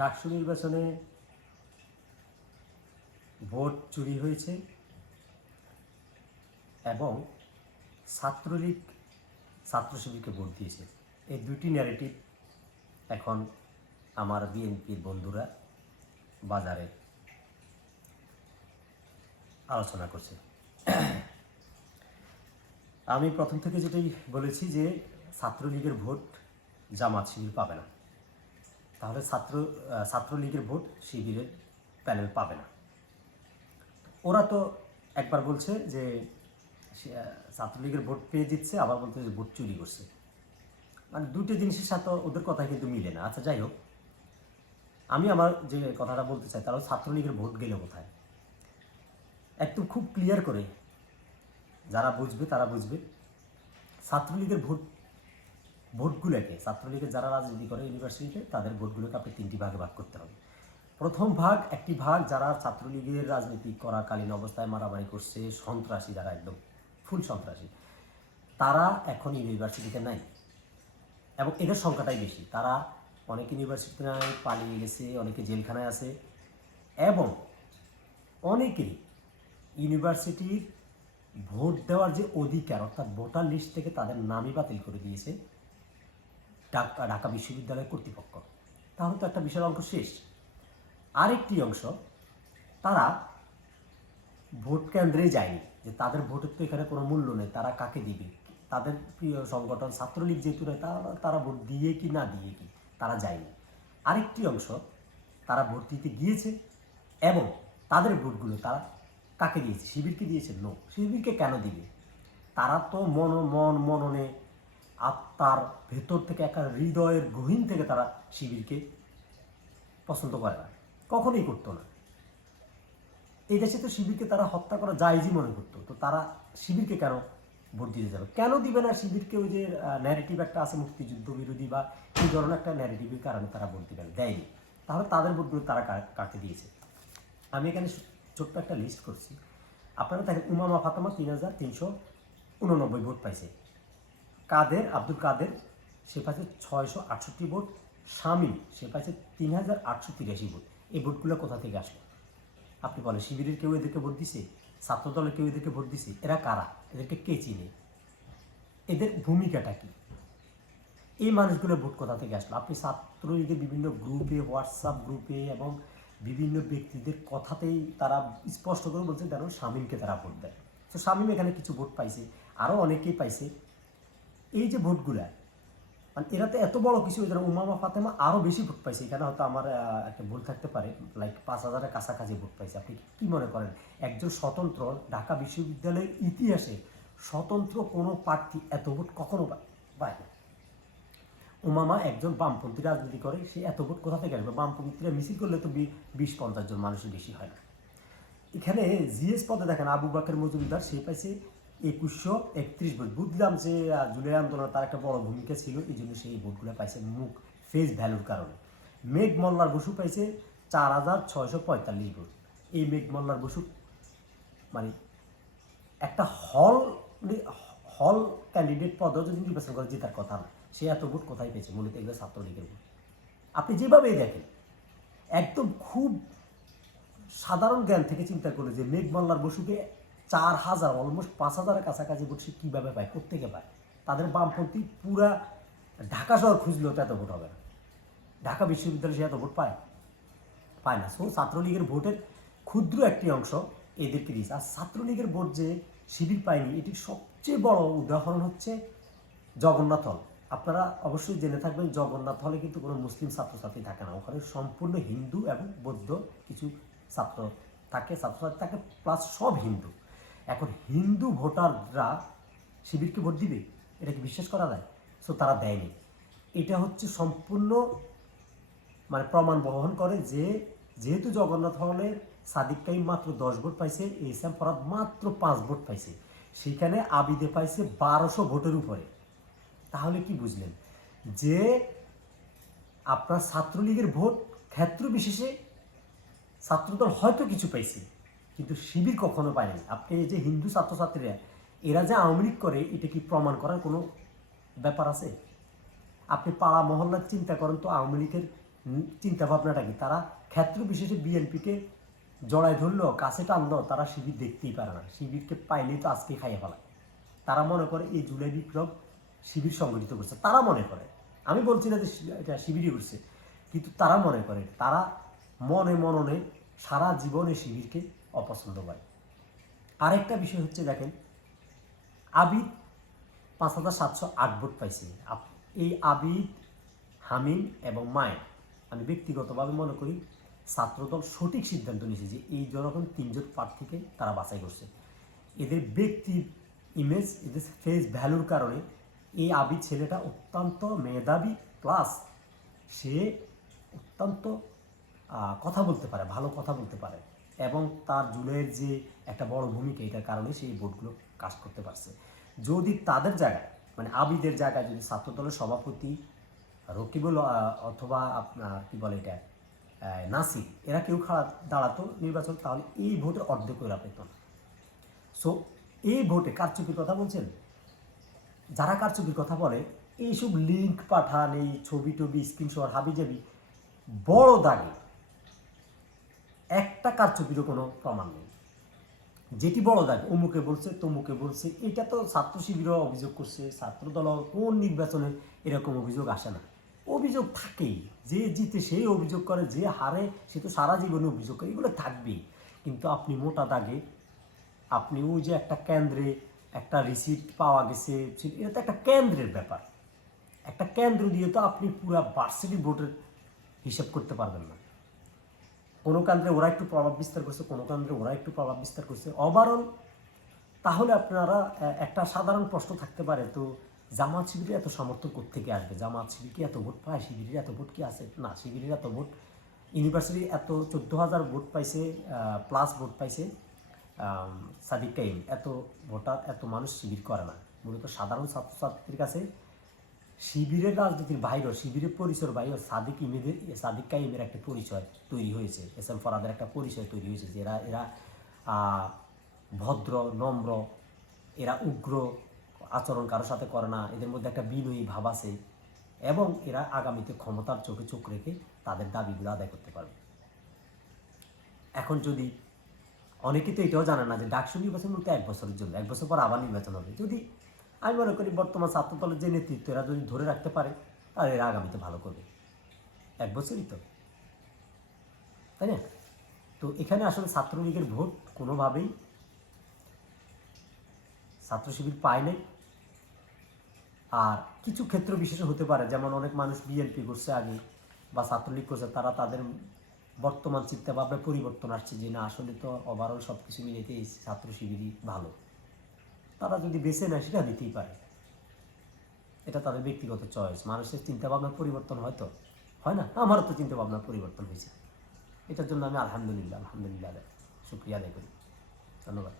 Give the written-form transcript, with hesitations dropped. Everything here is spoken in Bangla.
ডাকসু নির্বাচনে ভোট চুরি হয়েছে এবং ছাত্রলীগ ছাত্র শিবিরকে ভোট দিয়েছে। এই দুইটি ন্যারেটিভ এখন আমার বিএনপির বন্ধুরা বাজারে আলোচনা করছে। আমি প্রথম থেকে যেটাই বলেছি যে ছাত্রলীগের ভোট জামাত শিবির পাবে না, তাহলে ছাত্রলীগের ভোট শিবিরের প্যানেল পাবে না। ওরা তো একবার বলছে যে ছাত্রলীগের ভোট পেয়ে দিচ্ছে, আবার বলতে যে ভোট চুরি করছে। মানে দুটো জিনিসের সাথে ওদের কথা কিন্তু মিলে না। আচ্ছা, যাই হোক, আমি আমার যে কথাটা বলতে চাই তাহলে ছাত্রলীগের ভোট গেলে কোথায়, একদম খুব ক্লিয়ার করে যারা বুঝবে তারা বুঝবে। ছাত্রলীগের ভোটগুলোকে ছাত্রলীগের যারা রাজনীতি করে ইউনিভার্সিটিতে তাদের ভোটগুলোকে আপনি তিনটি ভাগে ভাগ করতে হবে। প্রথম ভাগ, একটি ভাগ যারা ছাত্রলীগের রাজনীতি করাকালীন অবস্থায় মারামারি করছে, সন্ত্রাসী, যারা একদম ফুল সন্ত্রাসী, তারা এখন ইউনিভার্সিটিতে নাই এবং এদের সংখ্যাটাই বেশি। তারা অনেকে ইউনিভার্সিটিতে নাই, পালিয়ে গেছে, অনেকে জেলখানায় আছে এবং অনেকেই ইউনিভার্সিটির ভোট দেওয়ার যে অধিকার, অর্থাৎ ভোটার লিস্ট থেকে তাদের নামই বাতিল করে দিয়েছে ঢাকা বিশ্ববিদ্যালয় কর্তৃপক্ষ। তাহলে তো একটা বিশাল অঙ্ক শেষ। আরেকটি অংশ, তারা ভোট কেন্দ্রে যায়নি, যে তাদের ভোটের তো এখানে কোনো মূল্য নেই, তারা কাকে দিবে, তাদের প্রিয় সংগঠন ছাত্রলীগ যেহেতু নেই, তারা ভোট দিয়ে কি না দিয়ে কি, তারা যায়নি। আরেকটি অংশ, তারা ভোট দিতে গিয়েছে এবং তাদের ভোটগুলো তারা কাকে দিয়েছে, শিবিরকে দিয়েছে। নো, শিবিরকে কেন দিবে? তারা তো মননে আত্মার ভেতর থেকে, একটা হৃদয়ের গহীন থেকে তারা শিবিরকে পছন্দ করে না, কখনোই করতো না। এই দেশে তো শিবিরকে তারা হত্যা করা জায়েজই মনে করতো, তো তারা শিবিরকে কেন ভোট দিতে যাবে? কেন দিবে না শিবিরকে? ওই যে ন্যারেটিভ একটা আছে মুক্তিযুদ্ধ বিরোধী বা এই ধরনের একটা ন্যারেটিভের কারণে তারা ভোট দিবে না, দেয়নি। তাহলে তাদের ভোটগুলো তারা কাকে দিয়েছে? আমি এখানে ছোট্ট একটা লিস্ট করছি, আপনারা দেখেন। উমামা ফাতেমা ৩,৩৯৯ ভোট পাইছে। আব্দুল কাদের সে পাইছে ৬৬৮ ভোট। শামীম সে পাইছে ৩,৮৮৩ ভোট। এই ভোটগুলো কোথা থেকে আসলো আপনি বলেন? শিবিরের কেউ এদেরকে ভোট দিছে? ছাত্রদলের কেউ এদেরকে ভোট দিছে? এরা কারা? এদেরকে কে চিনে? এদের ভূমিকাটা কি? এই মানুষগুলো ভোট কোথা থেকে আসলো? আপনি ছাত্রলীগের বিভিন্ন গ্রুপে, হোয়াটসঅ্যাপ গ্রুপে এবং বিভিন্ন ব্যক্তিদের কথাতেই তারা স্পষ্ট করে বলছে যেন শামীমকে তারা ভোট দেয়। তো শামীম এখানে কিছু ভোট পাইছে, আরও অনেকেই পাইছে। এই যে ভোটগুলা, মানে এরা তো এত বড় কিছু, যেন উমামা ফাতেমা আরও বেশি ভোট পাইছে। এখানে হয়তো আমার একটা ভুল থাকতে পারে, লাইক ৫,০০০-এর কাছাকাছি ভোট পাইছে। আপনি কি মনে করেন একজন স্বতন্ত্র ঢাকা বিশ্ববিদ্যালয়ের ইতিহাসে স্বতন্ত্র কোনো প্রার্থী এত ভোট কখনো পায় না? উমামা একজন বামপন্থী রাজনীতি করে, সে এত ভোট কোথা থেকে আসবে? বামপন্থীরা মিছিল করলে তো ২০-৫০ জন মানুষের বেশি হয় না। এখানে জিএস পদে দেখেন আবু বাকের মজুমদার, সে পাইছে ২১৩১ ভোট। বুঝলাম যে জুলাই আন্দোলনে তার একটা বড় ভূমিকা ছিল, এই জন্য সেই ভোটগুলো পাইছে ফেস ভ্যালুর কারণে। মেঘ মোল্লার বসু পাইছে ৪,৬৪৫ ভোট। এই মেঘ মোল্লার বসু মানে একটা হল ক্যান্ডিডেট পদও যদি নির্বাচন করে জেতার কথা না, সে এত ভোট কোথায় পেয়েছে? মূলত এগুলো ছাত্রলীগের ভোট। আপনি যেভাবেই দেখেন, একদম খুব সাধারণ জ্ঞান থেকে চিন্তা করলে যে মেঘ মোল্লার বসুকে ৪,০০০, অলমোস্ট ৫,০০০-এর কাছাকাছি ভোট সে কীভাবে পায়, কোত্থেকে পায়? তাদের বামপন্থী পুরা ঢাকা শহর খুঁজলেও তো এত ভোট হবে না। ঢাকা বিশ্ববিদ্যালয়ে সে এত ভোট পায় না। সো ছাত্রলীগের ভোটের ক্ষুদ্র একটি অংশ এদেরকে দিয়েছে। আর ছাত্রলীগের ভোট যে শিবির পায়নি, এটির সবচেয়ে বড় উদাহরণ হচ্ছে জগন্নাথ হল। আপনারা অবশ্যই জেনে থাকবেন, জগন্নাথ হলে কিন্তু কোনো মুসলিম ছাত্রছাত্রী থাকে না, ওখানে সম্পূর্ণ হিন্দু এবং বৌদ্ধ কিছু ছাত্রছাত্রী থাকে, প্লাস সব হিন্দু। এখন হিন্দু ভোটাররা শিবিরকে ভোট দিবে, এটা কি বিশ্বাস করা যায়? সো তারা দেয়নি। এটা হচ্ছে সম্পূর্ণ মানে প্রমাণ বহন করে যে যেহেতু জগন্নাথ হলের সাদিক কাইম মাত্র ১০ ভোট পাইছে, এহসান ফরহাদ মাত্র ৫ ভোট পাইছে, সেখানে আবিদে পাইছে ১২০০ ভোটের উপরে। তাহলে কি বুঝলেন যে আপনার ছাত্রলীগের ভোট ক্ষেত্র বিশেষে ছাত্রদল হয়তো কিছু পাইছে, কিন্তু শিবির কখনো পায়নি। আপনি এই যে হিন্দু ছাত্রছাত্রীরা এরা যে আওয়ামী লীগ করে, এটা কি প্রমাণ করার কোনো ব্যাপার আছে? আপনি পাড়া মহল্লার চিন্তা করেন তো, আওয়ামী লীগের চিন্তা ভাবনাটা কি, তারা ক্ষেত্র বিশেষে বিএনপিকে জড়াই ধরলো, কাছে টানলো, তারা শিবির দেখতেই পারে না। শিবিরকে পাইলেই তো আজকে খাইয়ে ফেলায়। তারা মনে করে এই জুলাই বিপ্লব শিবির সংগঠিত করছে, তারা মনে করে। আমি বলছি না যে এটা শিবিরই করছে, কিন্তু তারা মনে করে, তারা মনে মননে সারা জীবনে শিবিরকে অপছন্দ করে। আরেকটা বিষয় হচ্ছে, দেখেন, আবিদ 5,708 ভোট পাইছে। এই আবিদ, হামিম এবং মায়ের, আমি ব্যক্তিগতভাবে মনে করি ছাত্রদল সঠিক সিদ্ধান্ত নিয়েছে যে এই যখন 3 জন প্রার্থীকে তারা বাছাই করছে। এদের ব্যক্তি ইমেজ, এদের ফেস ভ্যালুর কারণে এই আবিদ ছেলেটা অত্যন্ত মেধাবী, প্লাস সে অত্যন্ত কথা বলতে পারে, ভালো কথা বলতে পারে, এবং তার জুলাইয়ের যে একটা বড় ভূমিকা, এটার কারণে সেই ভোটগুলো কাজ করতে পারছে। যদি তাদের জায়গায়, মানে আবিদের জায়গায় যদি ছাত্রদলের সভাপতি রকিবুল অথবা আপনার কী বলে এটা নাসির, এরা কেউ দাঁড়াতো নির্বাচন, তাহলে এই ভোটে অর্ধেক ওরা পেত না। সো এই ভোটে কারচুপির কথা বলছেন, যারা কারচুপির কথা বলে, এইসব লিঙ্ক পাঠান, এই ছবি টবি স্ক্রিনশট হাবিজাবি, বড় দাগে একটা কারচুপিরও কোনো প্রমাণ নেই। যেটি বড় দাগ, অমুকে বলছে তমুকে বলছে, এটা তো ছাত্র শিবিরও অভিযোগ করছে, ছাত্রদল কোন নির্বাচনে এরকম অভিযোগ আসে না। অভিযোগ থাকেই, যে জিতে সেই অভিযোগ করে, যে হারে সে তো সারা জীবনে অভিযোগ করে, এগুলো থাকবেই। কিন্তু আপনি মোটা দাগে, আপনি ওই যে একটা কেন্দ্রে একটা রিসিপ্ট পাওয়া গেছে, এটা তো একটা কেন্দ্রের ব্যাপার। একটা কেন্দ্র দিয়ে তো আপনি পুরো ভার্সিটি ভোটের হিসাব করতে পারবেন না। কোনো কেন্দ্রে ওরা একটু প্রভাব বিস্তার করছে, কোনো কেন্দ্রে ওরা একটু প্রভাব বিস্তার করছে, ওভারঅল। তাহলে আপনারা একটা সাধারণ প্রশ্ন থাকতে পারে, তো জামাত শিবিরের এত সমর্থন কোত্থেকে আসবে? জামাত শিবির কি এত ভোট পায়? শিবিরের এত ভোট কি আছে? না, শিবিরের এত ভোট, ইউনিভার্সিটি এত 14,000 ভোট পাইছে, প্লাস ভোট পাইছে সাদিক কাইম, এত ভোটার, এত মানুষ শিবির করে না। মূলত সাধারণ ছাত্রছাত্রীর কাছে শিবিরের রাজনীতির বাইরেও, শিবিরের পরিচয়ের বাইরেও সাদিক কাইমের একটা পরিচয় তৈরি হয়েছে, এস এম ফরহাদের একটা পরিচয় তৈরি হয়েছে, যে এরা ভদ্র, নম্র, এরা উগ্র আচরণ কারোর সাথে করে না, এদের মধ্যে একটা বিনয়ী ভাব আছে, এবং এরা আগামীতে ক্ষমতার চোখে চোখ রেখে তাদের দাবিগুলো আদায় করতে পারবে। এখন যদি অনেকে তো এটাও জানে না যে ডাকসু নির্বাচন বলতে 1 বছরের জন্য, 1 বছর পর আবার নির্বাচন হবে। যদি আমি মনে করি বর্তমান ছাত্রদলের যে নেতৃত্ব, এরা যদি ধরে রাখতে পারে, তাহলে এরা আগামীতে ভালো করবে। 1 বছরই তো, তাই না? তো এখানে আসলে ছাত্রলীগের ভোট কোনোভাবেই ছাত্র শিবির পায় নাই। আর কিছু ক্ষেত্র বিশেষে হতে পারে, যেমন অনেক মানুষ বিএনপি করছে আগে বা ছাত্রলীগ করছে, তারা তাদের বর্তমান চিন্তা ভাবনায় পরিবর্তন আসছে যে না, আসলে তো ওভারঅল সব কিছু মিলিয়ে এই ছাত্র শিবিরই ভালো। তারা যদি বেছে নেয়, সেটা দিতেই পারে, এটা তাদের ব্যক্তিগত চয়েস। মানুষের চিন্তাভাবনার পরিবর্তন হয়তো হয় না, আমারও তো চিন্তাভাবনার পরিবর্তন হয়েছে। এটার জন্য আমি আলহামদুলিল্লাহ শুক্রিয়া আদায় করি। ধন্যবাদ।